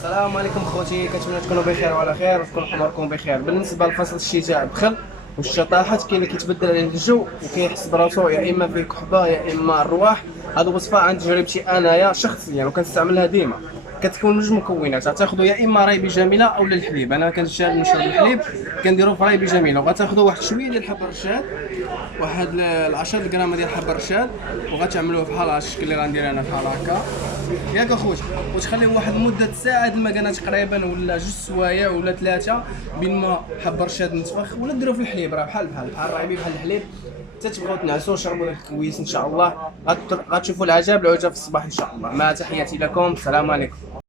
السلام عليكم خوتي، كنتمنى تكونوا بخير وعلى خير وتكون اموركم بخير. بالنسبه لفصل الشتاء دخل والشطاحات كاين اللي كيتبدل عليه الجو وكيحس براسو يا اما فيه كحبه يا اما الرواح. هذه وصفه عن تجربتي انايا شخصيا وكنستعملها ديما. كتكون من جوج مكونات، غتاخذوا يا اما رايبي جميله او الحليب. انا كنشرب الحليب كنديرو في رايبي جميله، وغتاخذوا واحد شويه ديال حب الرشاد، واحد 10 غرام ديال حب الرشاد، وغتعملوه بحال هذا الشكل اللي غندير انا بحال هكا ياك اخوتي، وتخليوه واحد مده ساعه د المكانه تقريبا ولا جوج سوايع ولا ثلاثه بين ما حب الرشاد نتفخ، ولا ديروا في الحليب راه بحال الرايبي بحال الحليب. حتى تبغيو تنعسوا شربوا داك الكويس ان شاء الله غتشوفوا العجب العجب في الصباح ان شاء الله. مع تحياتي لكم، السلام عليكم.